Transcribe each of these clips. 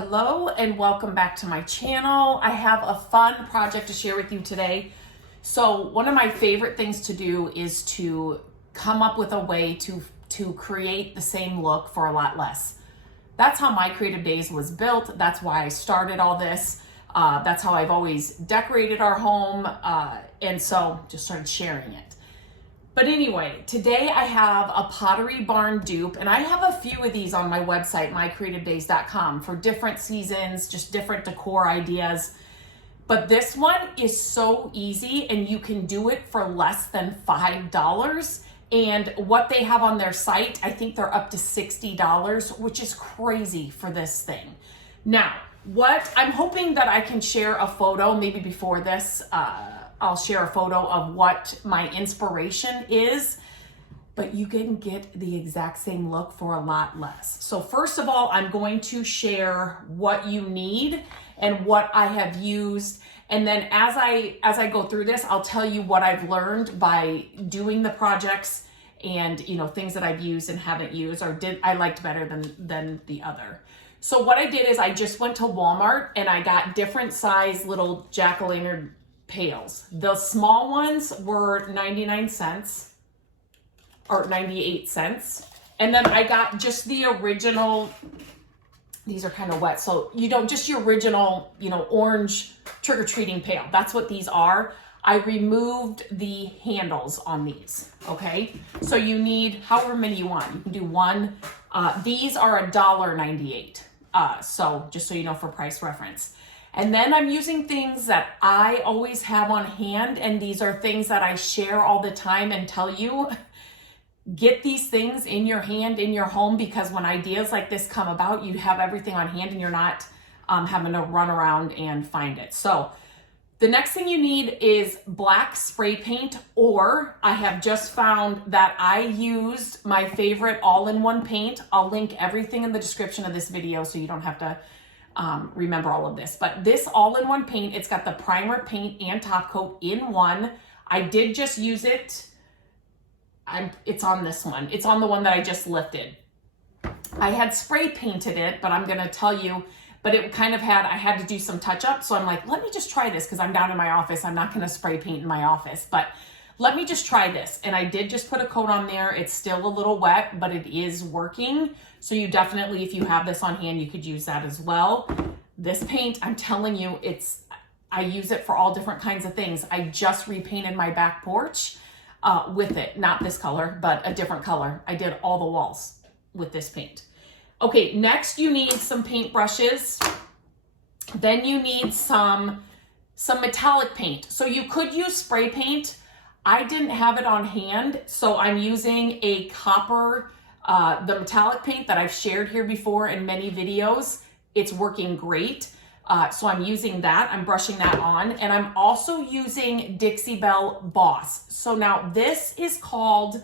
Hello and welcome back to my channel. I have a fun project to share with you today. So one of my favorite things to do is to come up with a way to create the same look for a lot less. That's how my creative days was built. That's why I started all this. That's how I've always decorated our home. And so just started sharing it. But anyway, today I have a Pottery barn dupe, and I have a few of these on my website, mycreativedays.com, for different seasons, just different decor ideas. But this one is so easy, and you can do it for less than $5. And what they have on their site, I think they're up to $60, which is crazy for this thing. Now, what I'm hoping that I can share a photo, maybe before this, I'll share a photo of what my inspiration is, but you can get the exact same look for a lot less. So first of all, I'm going to share what you need and what I have used. And then as I go through this, I'll tell you what I've learned by doing the projects and, things that I've used and haven't used or I liked better than the other. So what I did is I just went to Walmart and I got different size little jack-o'-lantern pails. The small ones were 99 cents or 98 cents. And then I got just the original, these are kind of wet. So just your original, orange trick-or-treating pail. That's what these are. I removed the handles on these, okay? So you need however many you want. You can do one. These are $1.98. So just so you know for price reference. And then I'm using things that I always have on hand, and these are things that I share all the time and tell you, get these things in your hand, in your home, because when ideas like this come about, you have everything on hand and you're not having to run around and find it. So the next thing you need is black spray paint, or I have just found that I used my favorite all-in-one paint. I'll link everything in the description of this video so you don't have to remember all of this. But this all-in-one paint, it's got the primer, paint, and top coat in one. I did just use it. It's on this one. It's on the one that I just lifted. I had spray painted it, but I'm going to tell you, but it kind of I had to do some touch up. So I'm like, let me just try this because I'm down in my office. I'm not going to spray paint in my office, but let me just try this. And I did just put a coat on there. It's still a little wet, but it is working. So you definitely, if you have this on hand, you could use that as well. This paint, I'm telling you, I use it for all different kinds of things. I just repainted my back porch with it. Not this color, but a different color. I did all the walls with this paint. Okay, next you need some paint brushes. Then you need some metallic paint. So you could use spray paint. I didn't have it on hand, so I'm using a copper, the metallic paint that I've shared here before in many videos. It's working great. So I'm using that. I'm brushing that on. And I'm also using Dixie Belle Boss. So now this is called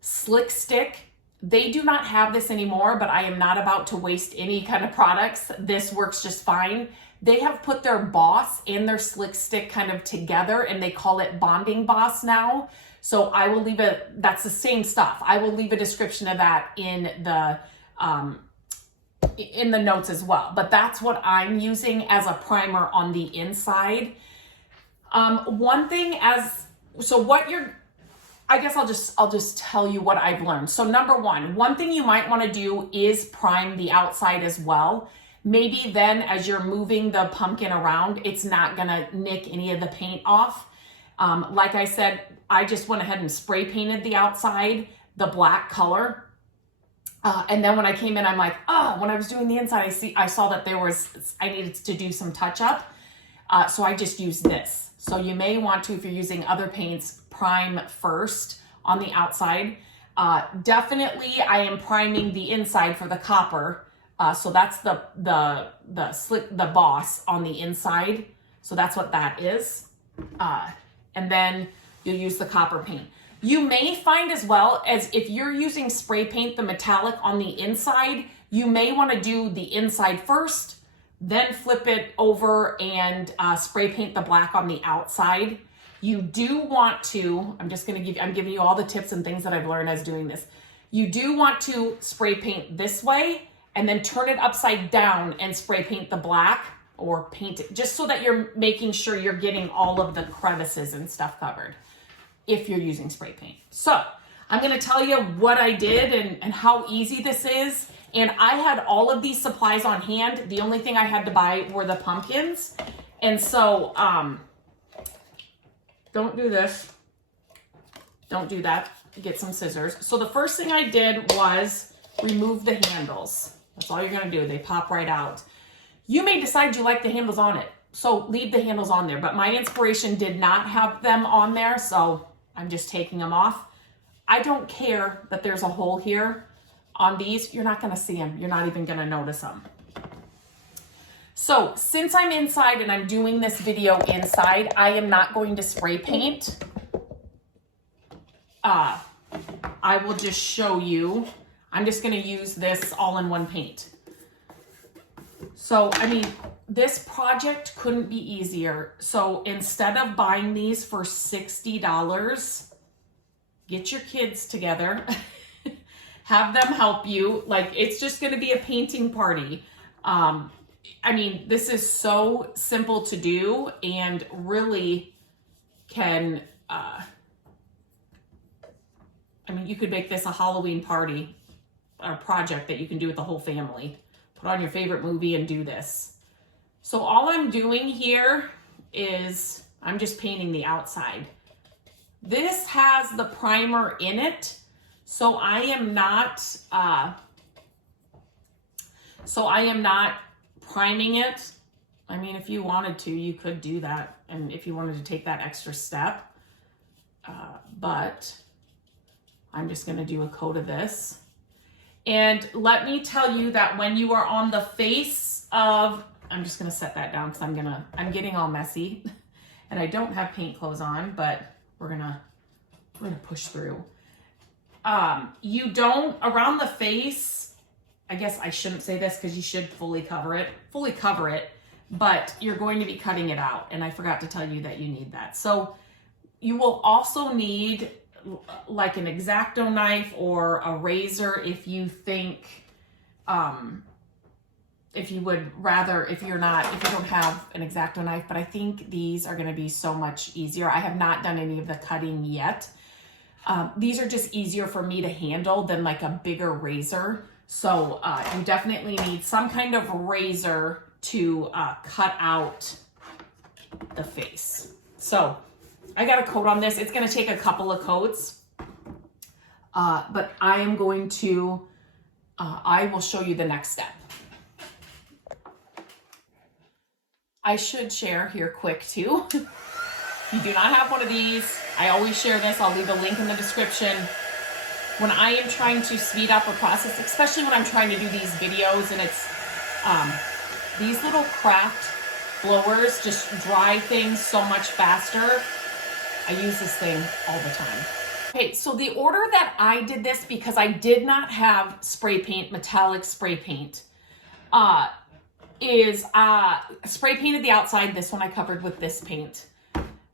Slick Stick. They do not have this anymore, but I am not about to waste any kind of products. This works just fine. They have put their Boss and their Slick Stick kind of together, and they call it Bonding Boss now. So I will leave that's the same stuff. I will leave a description of that in the notes as well. But that's what I'm using as a primer on the inside. I guess I'll just tell you what I've learned. So number one thing you might want to do is prime the outside as well. Maybe then as you're moving the pumpkin around, it's not gonna nick any of the paint off. Like I said, I just went ahead and spray painted the outside, the black color. And then when I came in, I'm like, when I was doing the inside, I saw that I needed to do some touch up. So I just used this. So you may want to, if you're using other paints, prime first on the outside. Definitely I am priming the inside for the copper. So that's the Boss on the inside. So that's what that is. And then you'll use the copper paint. You may find as well as if you're using spray paint, the metallic on the inside, you may want to do the inside first, then flip it over and spray paint the black on the outside. You do want to, I'm giving you all the tips and things that I've learned as doing this. You do want to spray paint this way and then turn it upside down and spray paint the black, or paint it just so that you're making sure you're getting all of the crevices and stuff covered if you're using spray paint. So I'm going to tell you what I did and how easy this is. And I had all of these supplies on hand. The only thing I had to buy were the pumpkins. And so, don't do this. Don't do that. Get some scissors. So the first thing I did was remove the handles. That's all you're going to do. They pop right out. You may decide you like the handles on it, so leave the handles on there. But my inspiration did not have them on there, so I'm just taking them off. I don't care that there's a hole here on these. You're not going to see them. You're not even going to notice them. So since I'm inside and I'm doing this video inside, I am not going to spray paint. I will just show you. I'm just going to use this all-in-one paint. So, I mean, this project couldn't be easier. So instead of buying these for $60, get your kids together, have them help you. Like, it's just going to be a painting party. I mean, this is so simple to do and really can, I mean, you could make this a Halloween party, a project that you can do with the whole family. Put on your favorite movie and do this. So all I'm doing here is I'm just painting the outside. This has the primer in it, so I am not priming it. I mean, if you wanted to, you could do that, and if you wanted to take that extra step, but I'm just going to do a coat of this. And let me tell you that when you are on the face of, I'm just going to set that down because I'm getting all messy and I don't have paint clothes on, but we're going to push through. You don't, around the face, I guess I shouldn't say this because you should fully cover it, but you're going to be cutting it out. And I forgot to tell you that you need that. So you will also need like an X-Acto knife or a razor if you think, if you don't have an X-Acto knife, but I think these are going to be so much easier. I have not done any of the cutting yet. These are just easier for me to handle than like a bigger razor. So you definitely need some kind of razor to cut out the face. So I got a coat on this. It's going to take a couple of coats, but I am going to, I will show you the next step. I should share here quick too. If you do not have one of these, I always share this. I'll leave a link in the description. When I am trying to speed up a process, especially when I'm trying to do these videos and it's, these little craft blowers just dry things so much faster. I use this thing all the time. Okay, so the order that I did this, because I did not have spray paint, metallic spray paint, is spray painted the outside. This one I covered with this paint.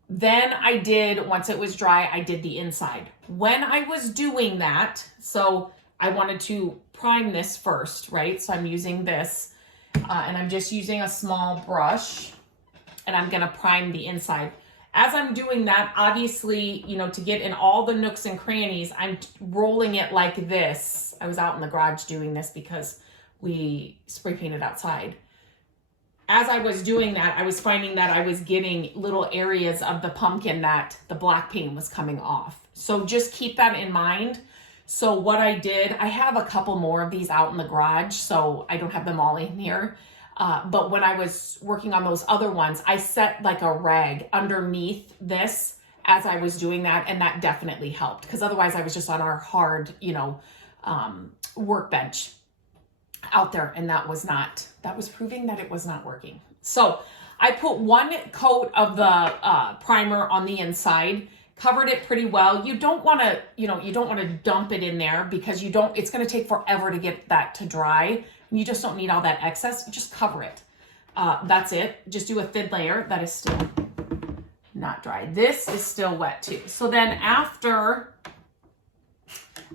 Then I did, once it was dry, I did the inside. When I was doing that, so I wanted to prime this first, right? So I'm using this, and I'm just using a small brush, and I'm gonna prime the inside. As I'm doing that, obviously, you know, to get in all the nooks and crannies, I'm rolling it like this. I was out in the garage doing this because we spray painted outside. As I was doing that, I was finding that I was getting little areas of the pumpkin that the black paint was coming off. So just keep that in mind. So what I did, I have a couple more of these out in the garage, so I don't have them all in here. But when I was working on those other ones, I set like a rag underneath this as I was doing that, and that definitely helped, because otherwise I was just on our hard, you know, workbench out there, and that was proving that it was not working. So I put one coat of the primer on the inside, covered it pretty well. You don't want to, you don't want to dump it in there because it's going to take forever to get that to dry. You just don't need all that excess. Just cover it. That's it. Just do a thin layer that is still not dry. This is still wet too. So then after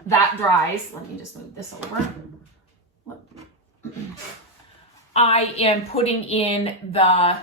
that dries, let me just move this over. I am putting in the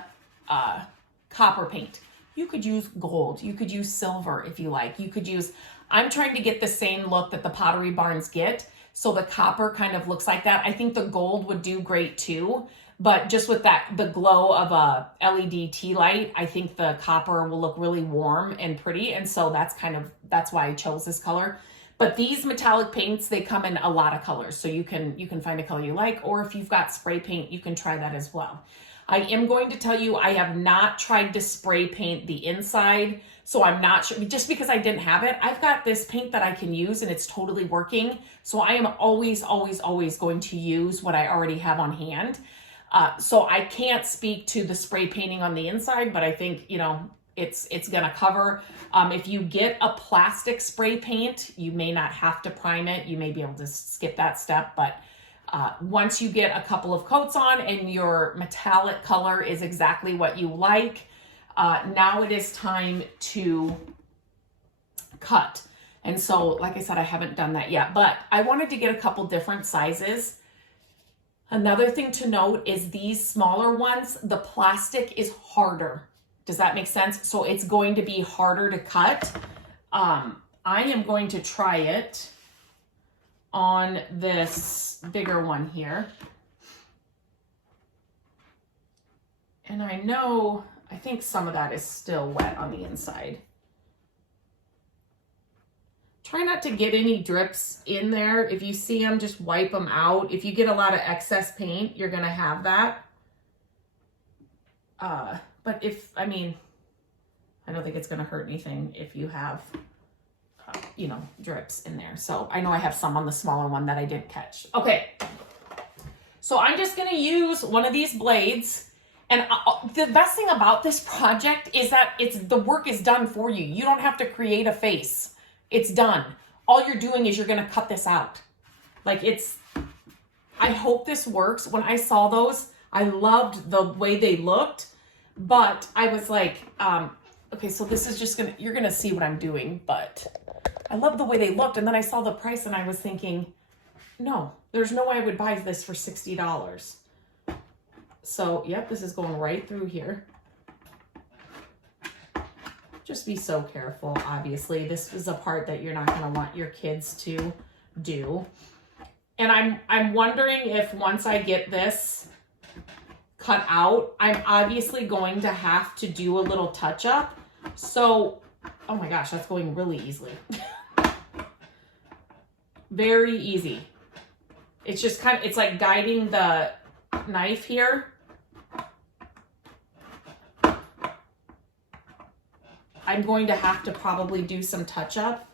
copper paint. You could use gold. You could use silver if you like. You could use, I'm trying to get the same look that the Pottery Barns get. So the copper kind of looks like that. I think the gold would do great too. But just with that, the glow of a LED tea light, I think the copper will look really warm and pretty. And so that's why I chose this color. But these metallic paints, they come in a lot of colors. So you can find a color you like, or if you've got spray paint, you can try that as well. I am going to tell you, I have not tried to spray paint the inside. So I'm not sure, just because I didn't have it. I've got this paint that I can use and it's totally working. So I am always, always, always going to use what I already have on hand. So I can't speak to the spray painting on the inside, but I think, you know, it's going to cover. If you get a plastic spray paint, you may not have to prime it. You may be able to skip that step, but once you get a couple of coats on and your metallic color is exactly what you like, now it is time to cut. And so, like I said, I haven't done that yet, but I wanted to get a couple different sizes. Another thing to note is these smaller ones, the plastic is harder. Does that make sense? So it's going to be harder to cut. I am going to try it on this bigger one here. And I think some of that is still wet on the inside. Try not to get any drips in there. If you see them, just wipe them out. If you get a lot of excess paint, you're gonna have that. But I don't think it's gonna hurt anything if you have, drips in there. So I know I have some on the smaller one that I didn't catch. Okay, so I'm just gonna use one of these blades. And the best thing about this project is that the work is done for you. You don't have to create a face. It's done. All you're doing is you're going to cut this out. I hope this works. When I saw those, I loved the way they looked, but I was like, okay, so this is you're going to see what I'm doing, but I love the way they looked. And then I saw the price and I was thinking, no, there's no way I would buy this for $60. So, yep, this is going right through here. Just be so careful, obviously. This is a part that you're not going to want your kids to do. And I'm wondering if once I get this cut out, I'm obviously going to have to do a little touch up. So, oh my gosh, that's going really easily. Very easy. It's just it's like guiding the knife here. I'm going to have to probably do some touch up,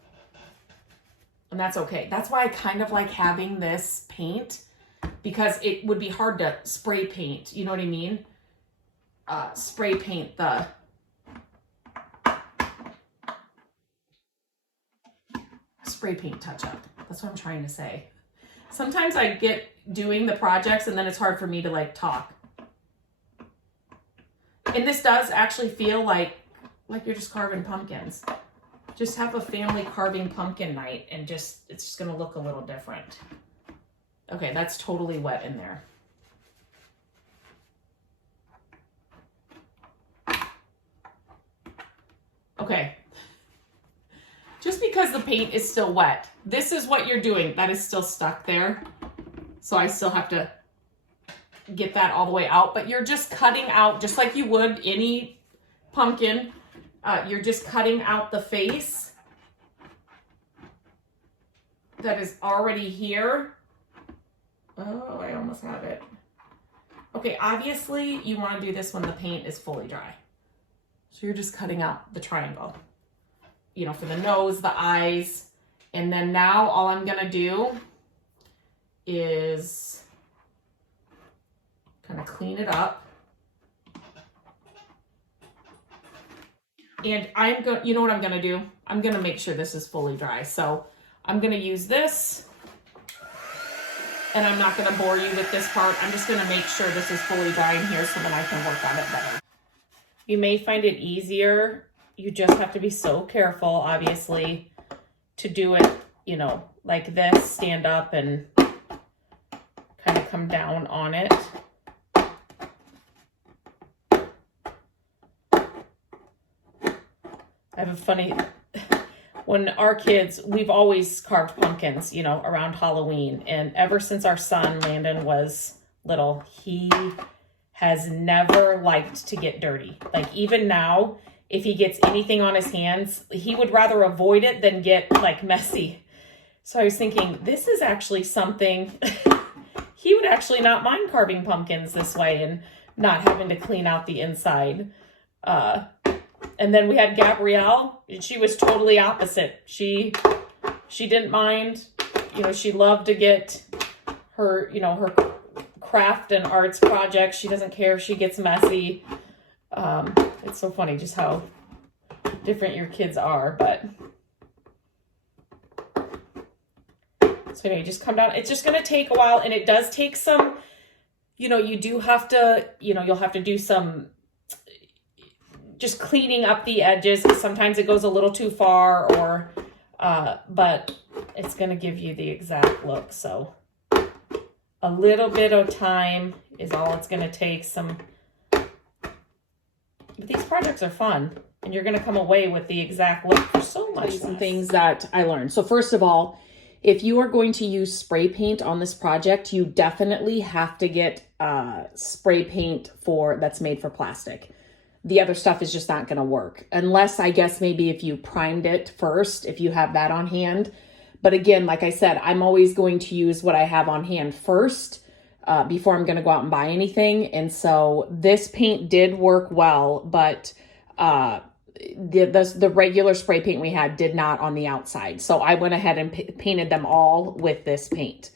and that's okay. That's why I kind of like having this paint, because it would be hard to spray paint. You know what I mean? Spray paint the spray paint touch up. That's what I'm trying to say. Sometimes I get doing the projects and then it's hard for me to like talk. And this does actually feel like you're just carving pumpkins. Just have a family carving pumpkin night and it's just gonna look a little different. Okay, that's totally wet in there. Okay. Just because the paint is still wet, this is what you're doing. That is still stuck there. So I still have to get that all the way out, but you're just cutting out, just like you would any pumpkin. You're just cutting out the face that is already here. Oh, I almost have it. Okay, obviously you want to do this when the paint is fully dry. So you're just cutting out the triangle, for the nose, the eyes. And then now all I'm going to do is kind of clean it up. And you know what I'm going to do? I'm going to make sure this is fully dry. So I'm going to use this, and I'm not going to bore you with this part. I'm just going to make sure this is fully dry in here so then I can work on it better. You may find it easier. You just have to be so careful, obviously, to do it, like this, stand up and kind of come come down on it. I have a funny, when our kids, we've always carved pumpkins, you know, around Halloween. And ever since our son, Landon, was little, he has never liked to get dirty. Like even now, if he gets anything on his hands, he would rather avoid it than get like messy. So I was thinking, this is actually something, he would actually not mind carving pumpkins this way and not having to clean out the inside. And then we had Gabrielle, and she was totally opposite. She didn't mind, you know, she loved to get her, you know, her craft and arts projects. She doesn't care if she gets messy. It's so funny just how different your kids are, but so anyway, just come down. It's just going to take a while, and it does take some, you know, you do have to, you know, you'll have to do some just cleaning up the edges. Sometimes it goes a little too far, or, but it's going to give you the exact look. So a little bit of time is all it's going to take. But these projects are fun, and you're going to come away with the exact look for so much less. Some things that I learned. So first of all, if you are going to use spray paint on this project, you definitely have to get spray paint that's made for plastic. The other stuff is just not going to work, unless I guess maybe if you primed it first, if you have that on hand. But again, like I said, I'm always going to use what I have on hand first before I'm going to go out and buy anything. And so this paint did work well, but the regular spray paint we had did not on the outside. So I went ahead and painted them all with this paint.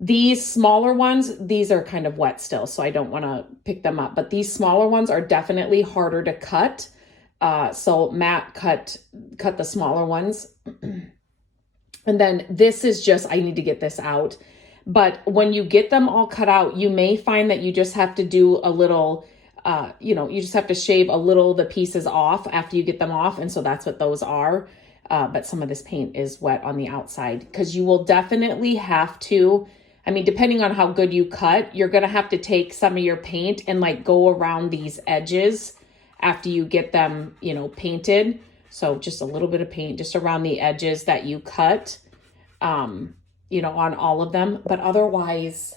These smaller ones, these are kind of wet still, so I don't want to pick them up. But these smaller ones are definitely harder to cut. So Matt cut the smaller ones. And then this is just, I need to get this out. But when you get them all cut out, you may find that you just have to do a little, you know, you just have to shave a little the pieces off after you get them off. And so that's what those are. But some of this paint is wet on the outside, because you will definitely have to, I mean, depending on how good you cut, you're going to have to take some of your paint and like go around these edges after you get them, you know, painted. So just a little bit of paint just around the edges that you cut, you know, on all of them. But otherwise,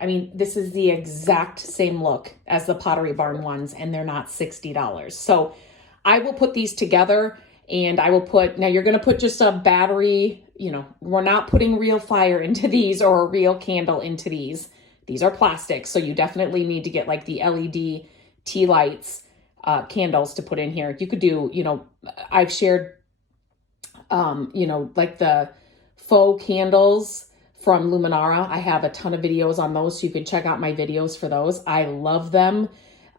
I mean, this is the exact same look as the Pottery Barn ones, and they're not $60. So I will put these together, and I will put, now you're going to put just a battery, you know, we're not putting real fire into these or a real candle into these. These are plastic. So you definitely need to get like the LED tea lights, candles to put in here. You could do, you know, I've shared, you know, like the faux candles from Luminara. I have a ton of videos on those, so you can check out my videos for those. I love them.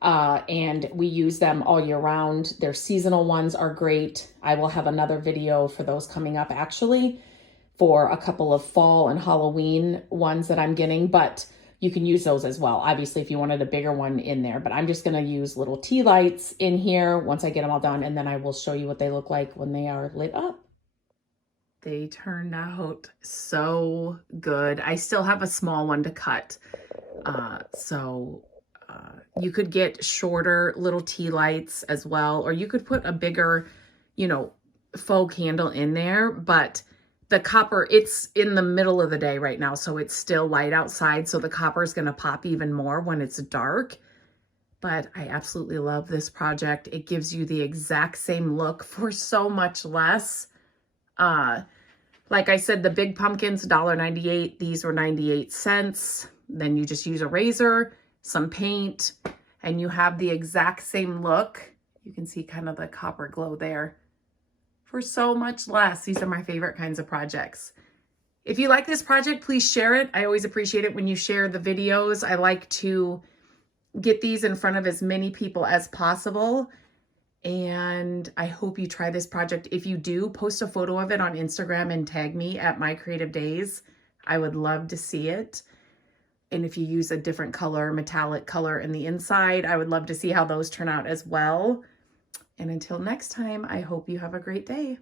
And we use them all year round. Their seasonal ones are great. I will have another video for those coming up, actually, for a couple of fall and Halloween ones that I'm getting, but you can use those as well, obviously, if you wanted a bigger one in there. But I'm just going to use little tea lights in here once I get them all done, and then I will show you what they look like when they are lit up. They turned out so good. I still have a small one to cut. You could get shorter little tea lights as well, or you could put a bigger, you know, faux candle in there. But the copper, it's in the middle of the day right now, so it's still light outside. So the copper is going to pop even more when it's dark. But I absolutely love this project. It gives you the exact same look for so much less. Like I said, the big pumpkins, $1.98. These were 98 cents. Then you just use a razor, some paint, and you have the exact same look. You can see kind of the copper glow there for so much less. These are my favorite kinds of projects. If you like this project, please share it. I always appreciate it when you share the videos. I like to get these in front of as many people as possible. And I hope you try this project. If you do, post a photo of it on Instagram and tag me at My Creative Days. I would love to see it. And if you use a different color, metallic color in the inside, I would love to see how those turn out as well. And until next time, I hope you have a great day.